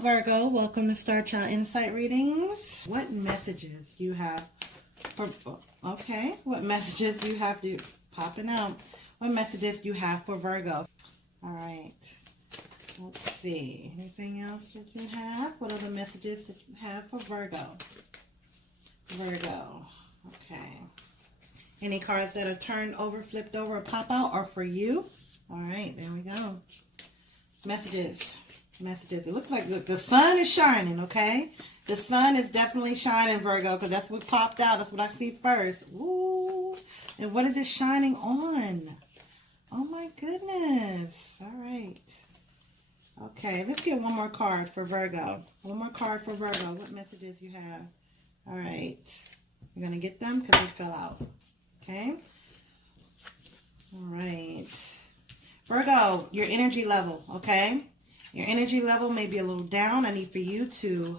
Virgo, welcome to Star Child Insight readings. What messages do you have for, what messages do you have to, popping out, what messages do you have for Virgo? All right, let's see, anything else that you have? What other messages that you have for Virgo? Virgo, okay. Any cards that are turned over, flipped over, or pop out are for you. All right, there we go. Messages. It looks like the sun is shining, okay? The sun is definitely shining, Virgo, because that's what popped out. That's what I see first. Ooh. And what is it shining on? Oh, my goodness. All right. Okay, let's get one more card for Virgo. One more card for Virgo. What messages you have? All right. You're going to get them because they fell out. Okay? All right. Virgo, your energy level, okay? Your energy level may be a little down. I need for you to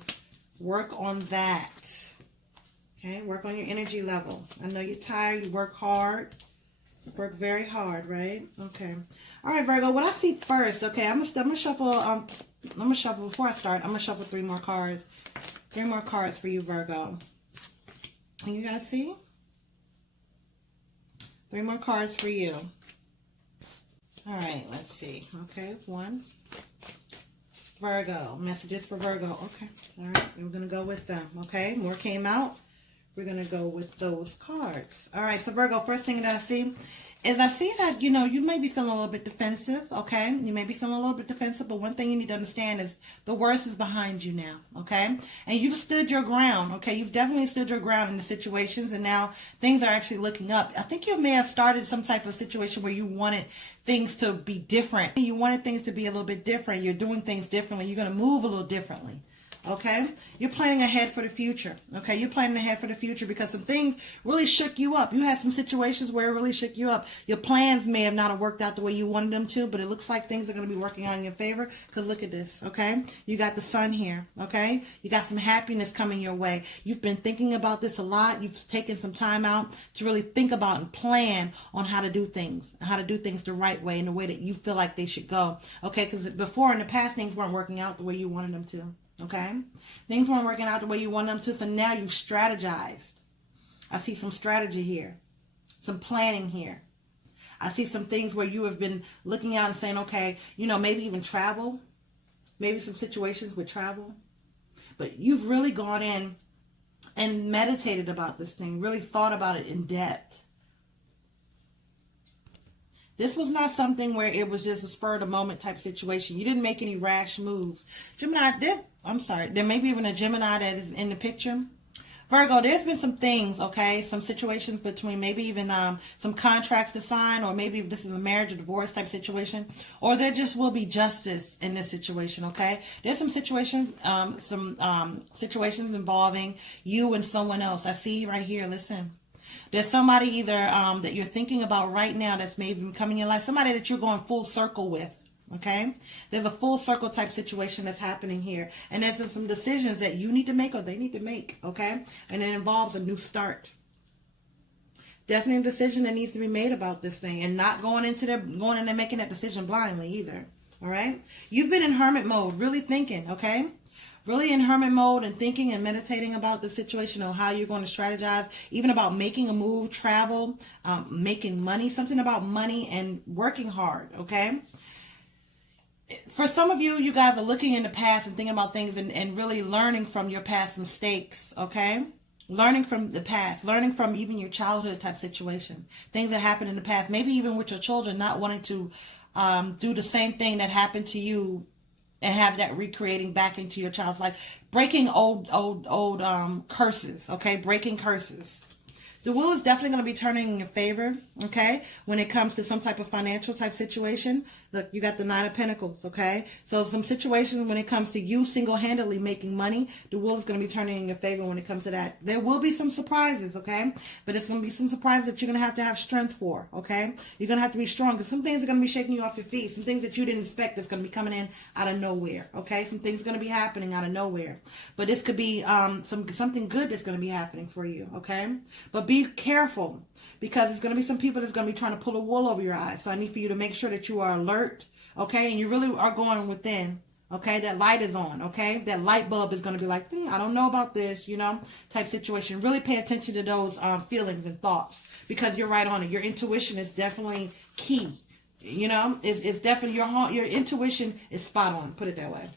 work on that. Okay, work on your energy level. I know you're tired. You work hard. You work very hard, right? Okay. All right, Virgo. What I see first, okay, I'm gonna shuffle. I'm gonna shuffle before I start. I'm gonna shuffle 3 more cards. 3 more cards for you, Virgo. Can you guys see? 3 more cards for you. All right, let's see. Okay, 1. Virgo, messages for Virgo. Okay, all right, we're going to go with them. Okay, more came out. We're going to go with those cards. All right, so Virgo, first thing that I see is I see that, you may be feeling a little bit defensive, okay? You may be feeling a little bit defensive, but one thing you need to understand is the worst is behind you now, okay? And you've stood your ground, okay? You've definitely stood your ground in the situations, and now things are actually looking up. I think you may have started some type of situation where you wanted things to be different. You wanted things to be a little bit different. You're doing things differently. You're going to move a little differently. Okay, you're planning ahead for the future. Okay, you're planning ahead for the future because some things really shook you up. You had some situations where it really shook you up. Your plans may have not worked out the way you wanted them to, but it looks like things are going to be working out in your favor because look at this. Okay, you got the sun here. Okay, you got some happiness coming your way. You've been thinking about this a lot. You've taken some time out to really think about and plan on how to do things the right way, in the way that you feel like they should go. Okay, because before in the past things weren't working out the way you wanted them to. Okay, things weren't working out the way you want them to, so now you've strategized. I see some strategy here, some planning here. I see some things where you have been looking out and saying, okay, maybe even travel, maybe some situations with travel, but you've really gone in and meditated about this thing, really thought about it in depth. This was not something where it was just a spur of the moment type situation. You didn't make any rash moves. Gemini, there may be even a Gemini that is in the picture. Virgo, there's been some things, okay, some situations between maybe even some contracts to sign, or maybe this is a marriage or divorce type situation, or there just will be justice in this situation, okay? There's some situations involving you and someone else. I see right here, listen. There's somebody either that you're thinking about right now that's maybe coming in life, somebody that you're going full circle with, okay? There's a full circle type situation that's happening here. And there's some decisions that you need to make or they need to make, okay? And it involves a new start. Definitely a decision that needs to be made about this thing, and not going in and making that decision blindly either, all right? You've been in hermit mode, really thinking, okay? Really in hermit mode and thinking and meditating about the situation of how you're going to strategize, even about making a move, travel, making money, something about money and working hard, okay? For some of you, you guys are looking in the past and thinking about things and really learning from your past mistakes, okay? Learning from the past, learning from even your childhood type situation, things that happened in the past, maybe even with your children, not wanting to do the same thing that happened to you and have that recreating back into your child's life. Breaking old curses, okay? Breaking curses. The wheel is definitely going to be turning in your favor, okay? When it comes to some type of financial type situation. Look, you got the 9 of Pentacles, okay? So some situations when it comes to you single-handedly making money, the wheel is going to be turning in your favor when it comes to that. There will be some surprises, okay? But it's going to be some surprises that you're going to have strength for, okay? You're going to have to be strong because some things are going to be shaking you off your feet. Some things that you didn't expect that's going to be coming in out of nowhere, okay? Some things are going to be happening out of nowhere. But this could be something good that's going to be happening for you, okay? But be careful, because there's going to be some people that's going to be trying to pull a wool over your eyes. So I need for you to make sure that you are alert, okay? And you really are going within, Okay, that light is on. Okay, that light bulb is going to be like, I don't know about this, you know, type situation. Really pay attention to those feelings and thoughts, because you're right on it. Your intuition is definitely key. You know, it's definitely your intuition is spot on. Put it that way.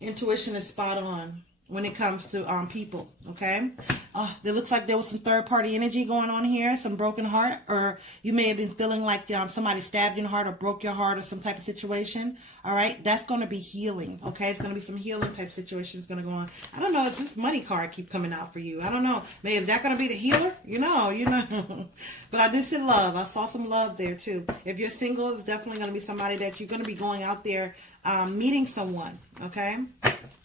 Intuition is spot on when it comes to people. Okay, it looks like there was some third-party energy going on here, some broken heart, or you may have been feeling like somebody stabbed your heart or broke your heart or some type of situation. All right, that's going to be healing. Okay, it's going to be some healing type situations going to go on. I don't know, is this money card keep coming out for you? I don't know. Maybe is that going to be the healer? You know. But I did see love. I saw some love there too. If you're single, it's definitely going to be somebody that you're going to be going out there meeting someone. Okay,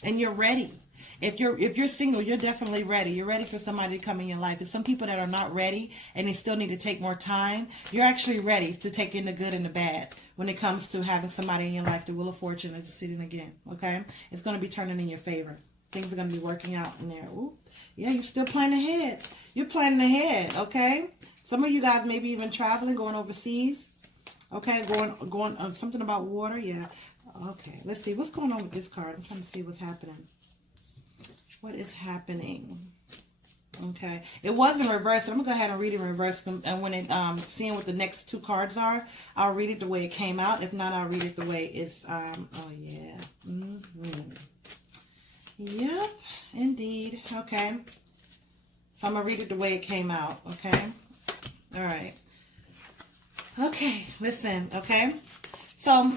and you're ready. If you're single, you're definitely ready. You're ready for somebody to come in your life. There's some people that are not ready and they still need to take more time. You're actually ready to take in the good and the bad when it comes to having somebody in your life. The Wheel of Fortune is sitting again. Okay, it's going to be turning in your favor. Things are going to be working out in there. Ooh, yeah, you're still planning ahead. You're planning ahead. Okay, some of you guys maybe even traveling, going overseas. Okay, going something about water. Yeah. Okay, let's see what's going on with this card. I'm trying to see what's happening. What is happening? Okay, it was in reverse. I'm gonna go ahead and read it in reverse, and when it seeing what the next two cards are, I'll read it the way it came out. If not, I'll read it the way it's oh yeah. Yep, indeed. Okay, so I'm gonna read it the way it came out. Okay, all right. Okay, listen. Okay, so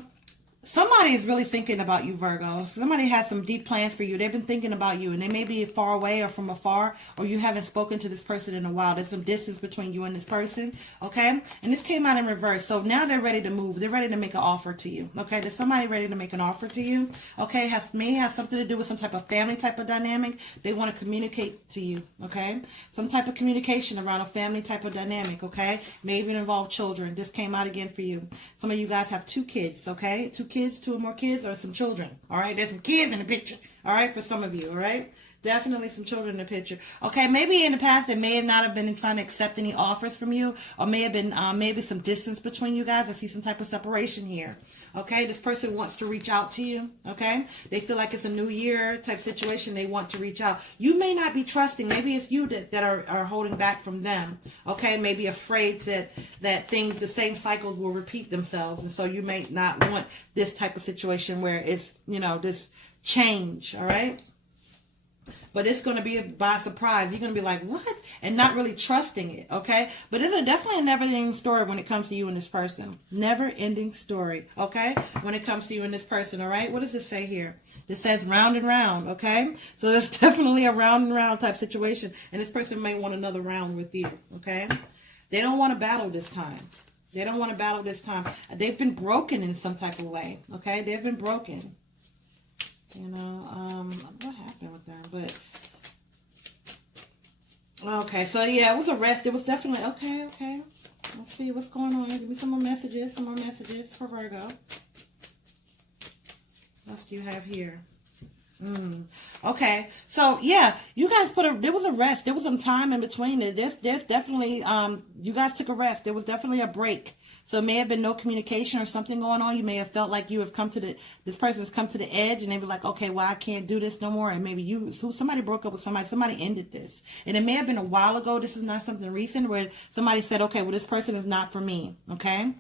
somebody is really thinking about you, Virgo. Somebody has some deep plans for you. They've been thinking about you, and they may be far away or from afar, or you haven't spoken to this person in a while. There's some distance between you and this person, okay? And this came out in reverse. So now they're ready to move. They're ready to make an offer to you, okay? There's somebody ready to make an offer to you, okay? May have something to do with some type of family type of dynamic. They want to communicate to you, okay? Some type of communication around a family type of dynamic, okay? May even involve children. This came out again for you. Some of you guys have 2 kids, okay? 2 kids, 2 or more kids, or some children. All right, there's some kids in the picture. All right, for some of you. All right, definitely some children in the picture. Okay, maybe in the past they may not have been trying to accept any offers from you, or may have been maybe some distance between you guys. I see some type of separation here. Okay, this person wants to reach out to you. Okay, they feel like it's a new year type situation. They want to reach out. You may not be trusting. Maybe it's you that are holding back from them. Okay, maybe afraid that things, the same cycles will repeat themselves, and so you may not want this type of situation where it's, you know, this change. All right. But it's going to be by surprise. You're going to be like, what? And not really trusting it, okay? But it's definitely a never-ending story when it comes to you and this person. Never-ending story, okay? When it comes to you and this person, all right? What does it say here? It says round and round, okay? So there's definitely a round and round type situation. And this person may want another round with you, okay? They don't want to battle this time. They don't want to battle this time. They've been broken in some type of way, okay? They've been broken. You know, what happened with them? But okay, so yeah, it was a rest. It was definitely okay. Let's see what's going on. Give me some more messages. Some more messages for Virgo. What else do you have here? Okay, so yeah, you guys there was a rest. There was some time in between it. There's definitely you guys took a rest. There was definitely a break. So it may have been no communication or something going on. You may have felt like you have come to this person has come to the edge, and they be like, okay, well, I can't do this no more. And maybe somebody broke up with somebody ended this. And it may have been a while ago. This is not something recent where somebody said, okay, well, this person is not for me. Okay.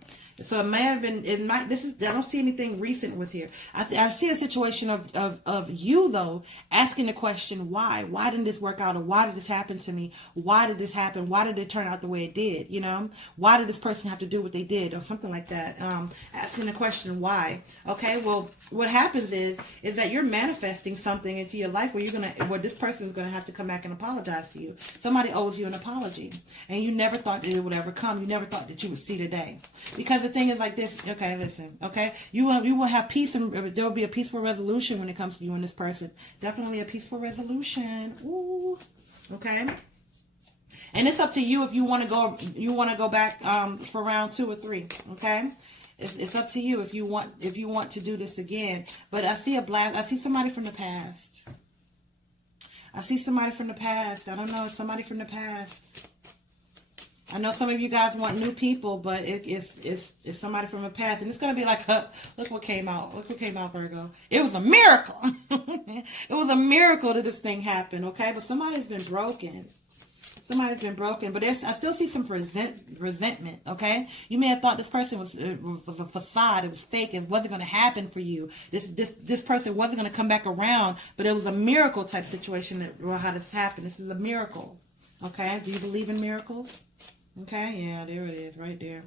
So it may have been, I don't see anything recent with here. I see a situation of you, though, asking the question, why? Why didn't this work out? Or why did this happen to me? Why did this happen? Why did it turn out the way it did? You know, why did this person have to do what they did? Or something like that. Asking the question, why? Okay, well, what happens is that you're manifesting something into your life where this person is going to have to come back and apologize to you. Somebody owes you an apology. And you never thought that it would ever come. You never thought that you would see today. Because the thing is like this. Okay, listen. Okay, you will have peace, and there will be a peaceful resolution when it comes to you and this person. Definitely a peaceful resolution. Ooh. Okay. And it's up to you if you want to go. You want to go back for round 2 or 3. Okay. It's up to you if you want to do this again. But I see I see somebody from the past. I see somebody from the past. I don't know. Somebody from the past. I know some of you guys want new people, but it's somebody from the past, and it's gonna be like, look what came out. Look what came out, Virgo. It was a miracle. It was a miracle that this thing happened. Okay, but somebody's been broken. Somebody's been broken, but I still see some resentment. Okay, you may have thought this person was a facade. It was fake. It wasn't going to happen for you. This person wasn't going to come back around, but it was a miracle type situation that how this happened. This is a miracle. Okay, do you believe in miracles? Okay, yeah, there it is, right there.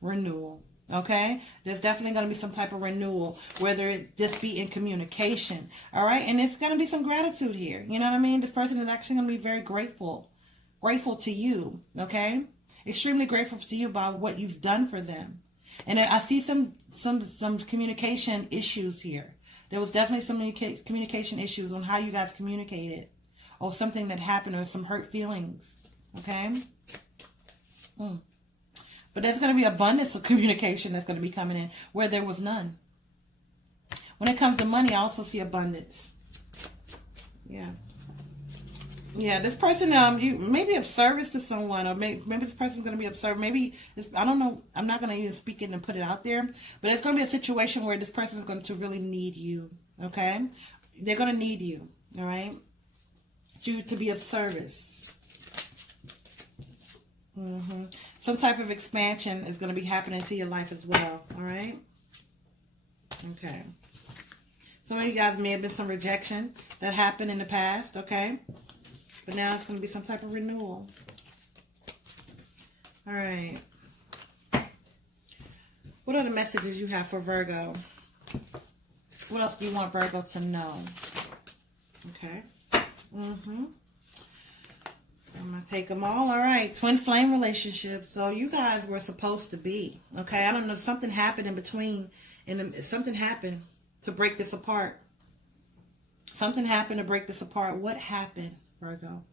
Renewal. Okay, there's definitely going to be some type of renewal, whether it just be in communication. All right, and it's going to be some gratitude here. You know what I mean? This person is actually going to be very grateful to you. Okay, extremely grateful to you about what you've done for them. And I see some communication issues here. There was definitely some communication issues on how you guys communicated, or something that happened, or some hurt feelings. Okay. But there's going to be abundance of communication that's going to be coming in where there was none. When it comes to money, I also see abundance. Yeah. Yeah, this person, you may be of service to someone, or maybe this person's going to be of service. Maybe, I don't know, I'm not going to even speak it and put it out there, but it's going to be a situation where this person is going to really need you, okay? They're going to need you, all right? To be of service. Some type of expansion is going to be happening to your life as well. All right. Okay. Some of you guys may have been some rejection that happened in the past. Okay. But now it's going to be some type of renewal. All right. What are the messages you have for Virgo? What else do you want Virgo to know? Okay. I'm going to take them all. All right. Twin flame relationships. So you guys were supposed to be. Okay. I don't know. Something happened in between. Something happened to break this apart. Something happened to break this apart. What happened, Virgo?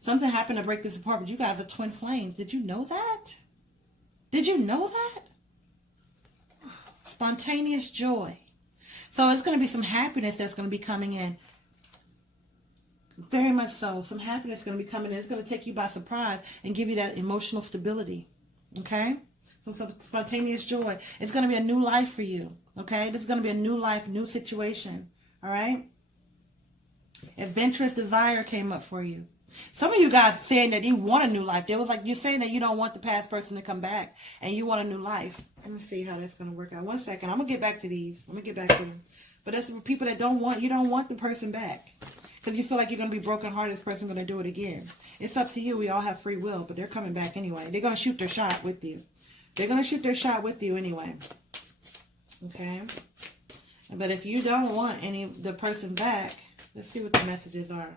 Something happened to break this apart. But you guys are twin flames. Did you know that? Did you know that? Spontaneous joy. So it's going to be some happiness that's going to be coming in. Very much so. Some happiness is going to be coming in. It's going to take you by surprise and give you that emotional stability. Okay? So some spontaneous joy. It's going to be a new life for you. Okay? This is going to be a new life, new situation. All right? Adventurous desire came up for you. Some of you guys saying that you want a new life. There was like you're saying that you don't want the past person to come back and you want a new life. Let me see how that's going to work out. 1 second. I'm going to get back to these. I'm going to get back to them. But that's for people that you don't want the person back. Because you feel like you're going to be broken hearted, this person's going to do it again. It's up to you. We all have free will, but they're coming back anyway. They're going to shoot their shot with you. They're going to shoot their shot with you anyway. Okay? But if you don't want the person back, let's see what the messages are.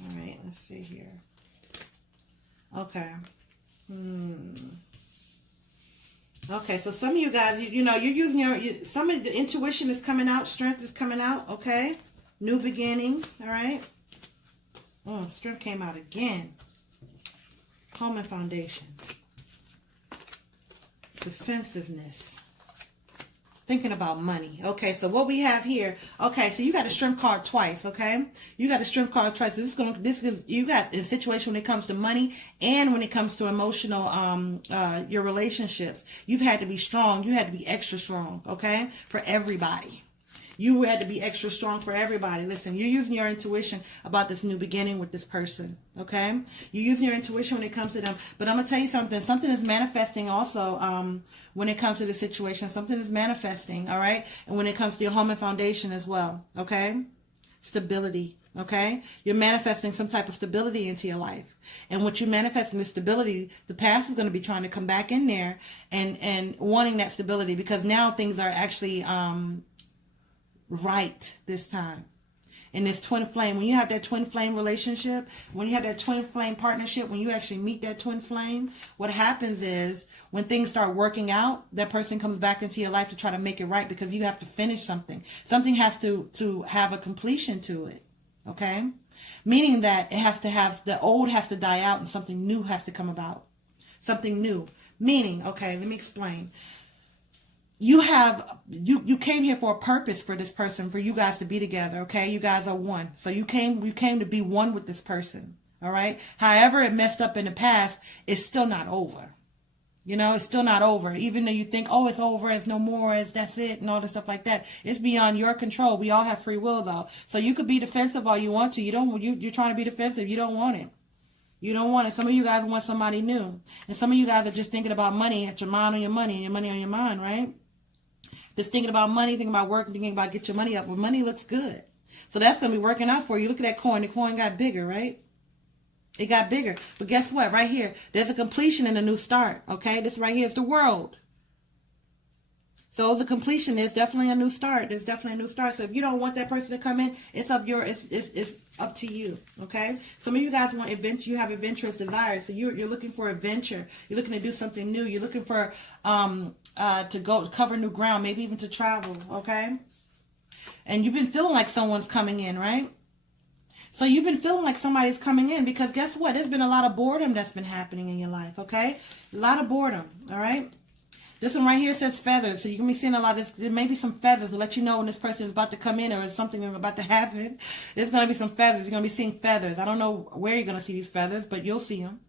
All right, let's see here. Okay. Okay, so some of you guys, you're using some of the intuition is coming out, strength is coming out, okay? New beginnings, all right? Strength came out again. Home and foundation. Defensiveness. Thinking about money. Okay, so what we have here. Okay, so you got a strength card twice. Okay, you got a strength card twice. You got a situation when it comes to money and when it comes to emotional, your relationships. You've had to be strong. You had to be extra strong. Okay, for everybody. You had to be extra strong for everybody. Listen, you're using your intuition about this new beginning with this person. Okay, you're using your intuition when it comes to them. But I'm gonna tell you something. Something is manifesting also. When it comes to the situation, something is manifesting, all right? And when it comes to your home and foundation as well, okay? Stability, okay? You're manifesting some type of stability into your life. And what you're manifesting is stability, the past is going to be trying to come back in there and wanting that stability because now things are actually right this time. In this twin flame, when you have that twin flame relationship, when you have that twin flame partnership, when you actually meet that twin flame, what happens is when things start working out, that person comes back into your life to try to make it right because you have to finish something. Something has to have a completion to it, okay? Meaning that it has to have, the old has to die out and something new has to come about. Something new. Meaning, okay, let me explain. You came here for a purpose for this person, for you guys to be together, okay? You guys are one. So you came to be one with this person, All right. However it messed up in the past, it's still not over. You know, it's still not over. Even though you think, oh, it's over, it's no more, that's it, and all this stuff like that. It's beyond your control. We all have free will, though. So you could be defensive all you want to. You're trying to be defensive. You don't want it. You don't want it. Some of you guys want somebody new. And some of you guys are just thinking about money, at your mind on your money, and your money on your mind, right? Just thinking about money, thinking about work, thinking about get your money up. Well, money looks good. So that's going to be working out for you. Look at that coin. The coin got bigger, right? It got bigger. But guess what? Right here, there's a completion and a new start. Okay? This right here is the world. So it's a completion. There's definitely a new start. There's definitely a new start. So if you don't want that person to come in, it's up to you. Okay? Some of you guys want adventure. You have adventurous desires. So you're looking for adventure. You're looking to do something new. You're looking for to go to cover new ground, maybe even to travel. Okay? And you've been feeling like someone's coming in, right? So you've been feeling like somebody's coming in because guess what? There's been a lot of boredom that's been happening in your life, okay? A lot of boredom, all right? This one right here says feathers. So you're going to be seeing a lot of this. There may be some feathers to let you know when this person is about to come in or something is about to happen. There's going to be some feathers. You're going to be seeing feathers. I don't know where you're going to see these feathers, but you'll see them.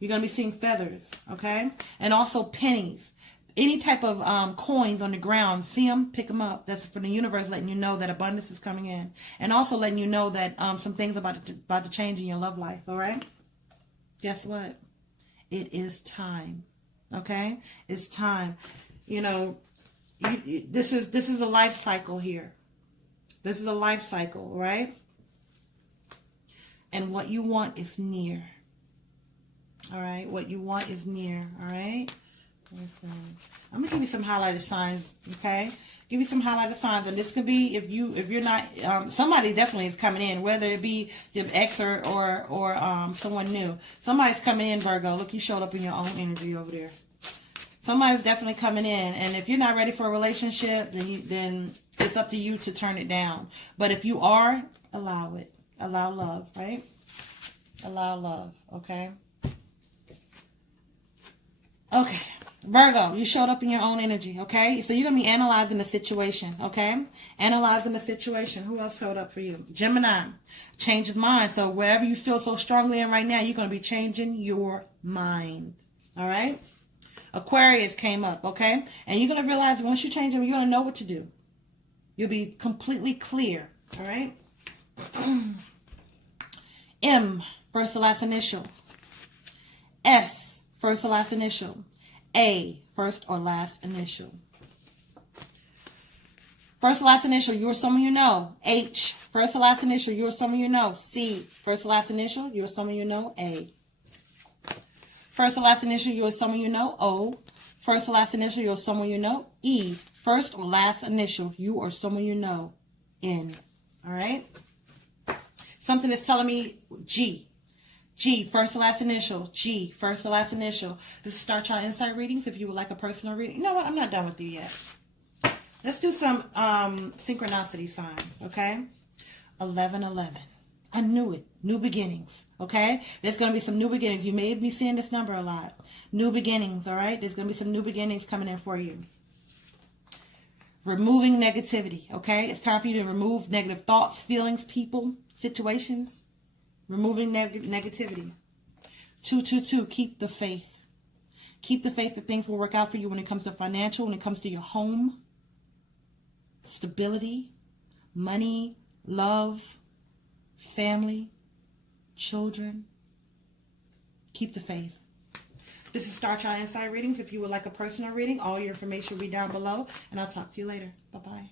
You're going to be seeing feathers, okay? And also pennies. Any type of coins on the ground, see them, pick them up. That's from the universe letting you know that abundance is coming in. And also letting you know that some things about to change in your love life, all right? Guess what? It is time, okay? It's time. You know, this is a life cycle here. This is a life cycle, right? And what you want is near, all right? What you want is near, all right? Listen, I'm gonna give you some highlighted signs, okay? Give you some highlighted signs, and this could be if you're not somebody definitely is coming in, whether it be your ex or someone new. Somebody's coming in, Virgo. Look, you showed up in your own energy over there. Somebody's definitely coming in, and if you're not ready for a relationship, then it's up to you to turn it down. But if you are, allow it. Allow love, right? Allow love, okay? Okay. Virgo, you showed up in your own energy, okay? So you're going to be analyzing the situation, okay? Analyzing the situation. Who else showed up for you? Gemini, change of mind. So wherever you feel so strongly in right now, you're going to be changing your mind, all right? Aquarius came up, okay? And you're going to realize once you change them, you're going to know what to do. You'll be completely clear, all right? M, first or last initial. S, first or last initial. A, first or last initial. First or last initial, you're someone you know. H, first or last initial, you're someone you know. C, first or last initial, you're someone you know. A, first or last initial, you're someone you know. O, first or last initial, you're someone you know. E, first or last initial, you are someone you know. N, all right? Something is telling me G. G, first or last initial. G, first or last initial. This is Star Child Insight readings. If you would like a personal reading. You know what? I'm not done with you yet. Let's do some synchronicity signs, okay? 11:11. I knew it. New beginnings, okay? There's going to be some new beginnings. You may be seeing this number a lot. New beginnings, all right? There's going to be some new beginnings coming in for you. Removing negativity, okay? It's time for you to remove negative thoughts, feelings, people, situations. Removing negativity. 222, keep the faith. Keep the faith that things will work out for you when it comes to financial, when it comes to your home, stability, money, love, family, children. Keep the faith. This is Star Child Insight Readings. If you would like a personal reading, all your information will be down below, and I'll talk to you later. Bye-bye.